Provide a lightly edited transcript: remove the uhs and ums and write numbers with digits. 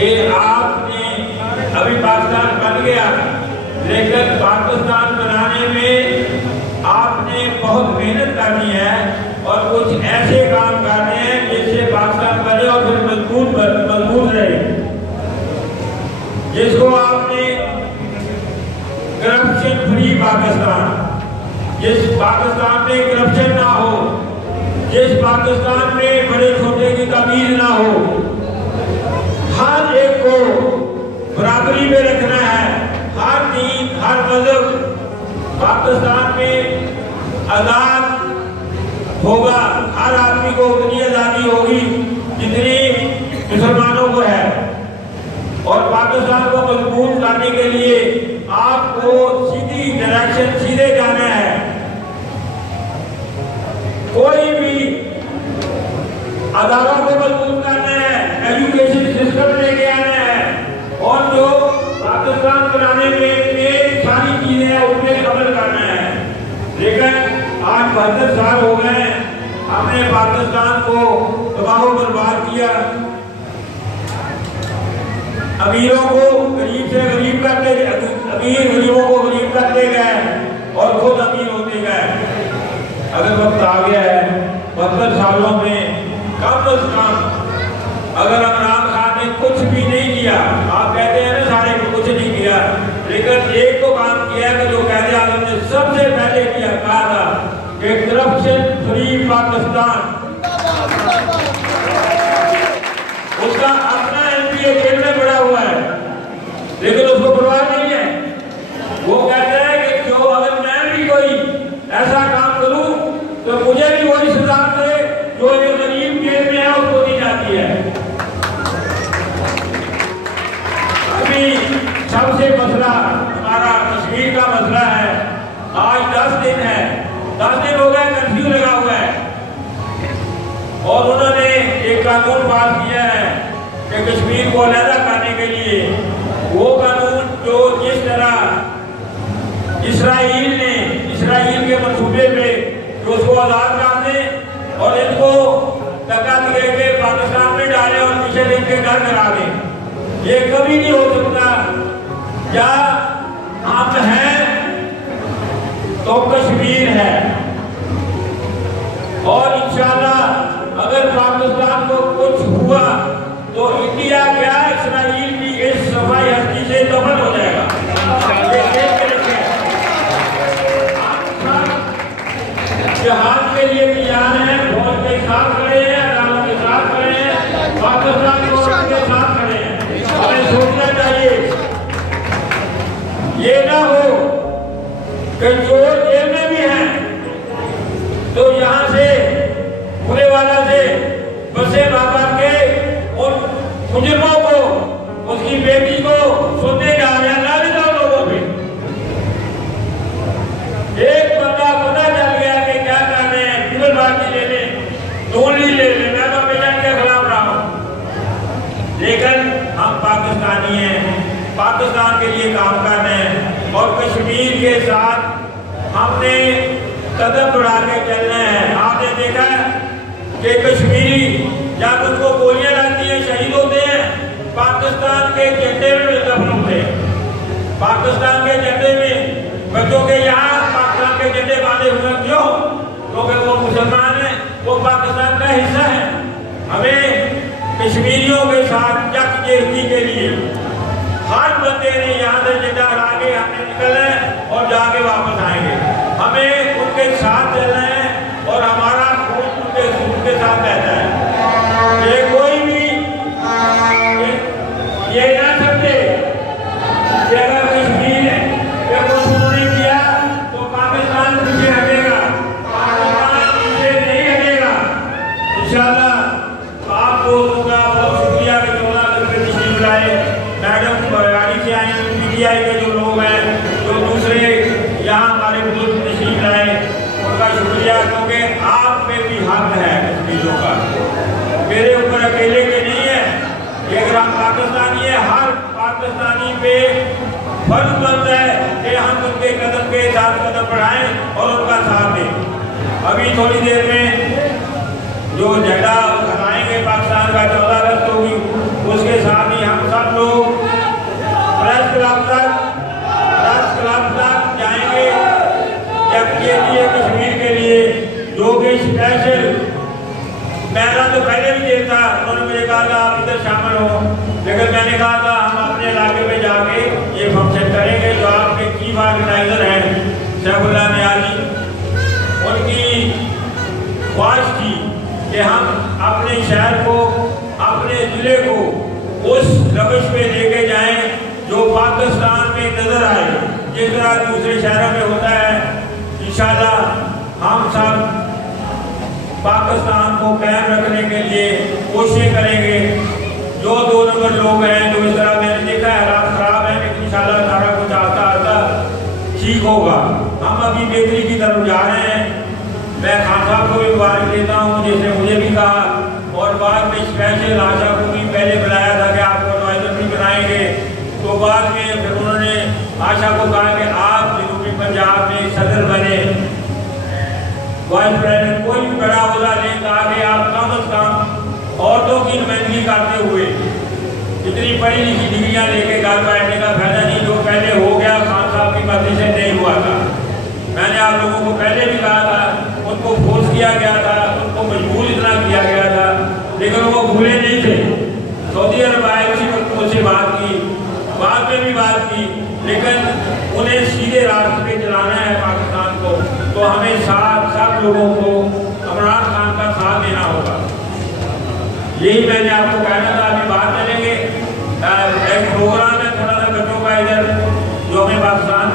कि आपने अभी पाकिस्तान बन गया, लेकिन पाकिस्तान बनाने में आपने बहुत मेहनत करनी है और कुछ ऐसे काम करने हैं जिससे पाकिस्तान बने और फिर मजबूत रहे, जिसको आपने करप्शन फ्री पाकिस्तान, जिस पाकिस्तान में करप्शन ना हो, जिस पाकिस्तान में बड़े छोटे की तमीज ना हो, हर एक को बराबरी में रखना है, हर दीन हर मजहब पाकिस्तान में आजाद होगा, हर आदमी को उतनी आजादी होगी जितनी मुसलमानों को है। और पाकिस्तान को मजबूत करने के लिए आपको सीधी डायरेक्शन सीधे जाना है, कोई भी अदारों को मजबूत करना है, एजुकेशन सिस्टम लेके आना है और जो पाकिस्तान बनाने में सारी चीजें हैं उनमें अमल करना है। लेकिन आज 72 साल हो गए हमने पाकिस्तान को तबाह बर्बाद किया, अमीरों को गरीब से गरीब करते, अमीर गरीबों को गरीब करते गए और खुद अमीर होते गए। अगर वक्त आ गया है 72 सालों में कम से कम अगर इमरान खान ने कुछ भी नहीं किया, आप कहते हैं ना सारे कुछ नहीं किया, लेकिन एक तो काम किया है जो कायदे आज़म ने सबसे पहले किया, कहा था कि करप्शन फ्री पाकिस्तान। उसका अपना एमपीए जेल में पड़ा हुआ है, लेकिन उसको परवाह नहीं है। वो कहता है कि जो अगर मैं भी कोई ऐसा काम करूं तो मुझे भी वही सजा दे जो ये गरीब जेल में है उसको दी जाती है। अभी सबसे मसला हमारा कश्मीर का मसला है। आज 10 दिन है, 10 दिन हो गए कर्फ्यू लगा हुआ है और उन्होंने एक कानून पास किया है कि कश्मीर को अलग करने के लिए वो कानून जो जिस तरह इसराइल के मंसूबे पे जो उसको आजाद कर दे और इनको धक्का दे के पाकिस्तान में डाले और पीछे इनके घर करा दे, ये कभी नहीं हो सकता। क्या हम हैं तो कश्मीर है और इंशाल्लाह अगर पाकिस्तान को कुछ हुआ तो इंडिया क्या इसराइल की इस सफाई हस्ती से डबल हो जाएगा। जहाज के लिए तैयार है, फौज के साथ खड़े हैं, अदालत के साथ खड़े हैं, पाकिस्तान के साथ खड़े हैं। हमें सोचना चाहिए ये ना हो कि चोर जेल में भी हैं तो यहाँ से पूरे वाला से बसें भाग के उन मुजरिमों को, उसकी बेटी को सोते जा रहे हैं। ना जाओ लोगों पे एक बंदा पता चल गया कि क्या कर रहे हैं, ट्रिपल पार्टी ले लें, डोली ले लें, मैं तो हमेशा के खिलाफ रहा हूँ। लेकिन हम पाकिस्तानी हैं, पाकिस्तान के लिए काम कर रहे हैं और कश्मीर के साथ हमने कदम बढ़ा के चलना है। आपने देखा कि कश्मीरी जब उनको गोलियां लगती हैं शहीद होते हैं, पाकिस्तान के झंडे में दफन होते हैं। पाकिस्तान के झंडे में बच्चों के यहाँ पाकिस्तान के झंडे बांधे हुए क्यों? क्योंकि वो मुसलमान है, वो पाकिस्तान का हिस्सा है। हमें कश्मीरियों के साथ यकजहती के लिए हर बंदे ने यहाँ से झंडा हरा के हमें निकलना है और जाके वापस आएंगे। हमें उनके साथ चलना है और हमारा खून उनके साथ बहता है। ये कोई भी ये ना समझे कि अगर कश्मीर पे कुछ उन्होंने किया तो पाकिस्तान पीछे हटेगा, पाकिस्तान पीछे नहीं हटेगा। इंशाल्लाह आप लोगों का बहुत शुक्रिया कि 14 अगस्त पे तशरीफ लाए। मैडम गाड़ी से आए, पीटीआई के जो लोग हैं, जो दूसरे यहाँ हमारे बुजुर्ग तशरीफ लाए, उनका शुक्रिया, क्योंकि आप पे भी हक है कश्मीरियों का, मेरे ऊपर अकेले के नहीं है। ये अगर हम पाकिस्तानी है, हर पाकिस्तानी पे फर्ज बनता है कि हम उनके कदम के साथ कदम बढ़ाएं और उनका साथ दें। अभी थोड़ी देर में जो झंडा फहराएंगे पाकिस्तान का 14 अगस्त होगी, उसके साथ ही हम स्पेशल मैंने तो पहले भी देखा, उन्होंने मुझे कहा था आप इधर शामिल हो, लेकिन मैंने कहा था हम अपने इलाके में जाके ये फंक्शन करेंगे। जो आपके चीफ ऑर्गेनाइजर हैं सैफुल्लाह नियाज़ी, उनकी ख्वाहिश थी कि हम अपने शहर को, अपने ज़िले को उस रविश पे लेके जाएं जो पाकिस्तान में नजर आए, जिस तरह दूसरे शहरों में होता है। इंशाअल्लाह हम सब पाकिस्तान को कायम रखने के लिए कोशिशें करेंगे। जो 2 नंबर लोग हैं, जो इस तरह मैंने देखा है हालात खराब है, लेकिन इंशाअल्लाह सारा कुछ आता आता ठीक होगा। हम अभी बेहतरी की तरफ जा रहे हैं। मैं खान साहब को भी मुबारक देता हूँ जिसने मुझे भी कहा, और बाद में स्पेशल आशा को भी पहले बुलाया था कि आपको एडवाइजर भी बनाएंगे, तो बाद में फिर उन्होंने आशा को कहा कि आप जनूबी पंजाब में सदर बने, वाइस प्रेसिडेंट कोई भी बड़ा होगा ले, ताकि आप कम अज कम औरतों की नुमाइंदगी करते हुए इतनी पढ़ी लिखी डिग्रियां लेके घर बैठने का फायदा नहीं, जो पहले हो गया खान साहब की मर्जी से नहीं हुआ था। मैंने आप लोगों को पहले भी कहा था, उनको फोर्स किया गया था, उनको मजबूर इतना किया गया था, लेकिन वो भूले नहीं थे। सऊदी अरब आए, उसी वक्त मुझसे बात की, बाद में भी बात की, लेकिन उन्हें सीधे रास्ते पे चलाना है पाकिस्तान को, तो हमें सब लोगों को इमरान खान का साथ देना होगा। यही मैंने आपको कहना था। अभी बात चलेंगे, एक प्रोग्राम है थोड़ा सा बच्चों का इधर जो हमें पाकिस्तान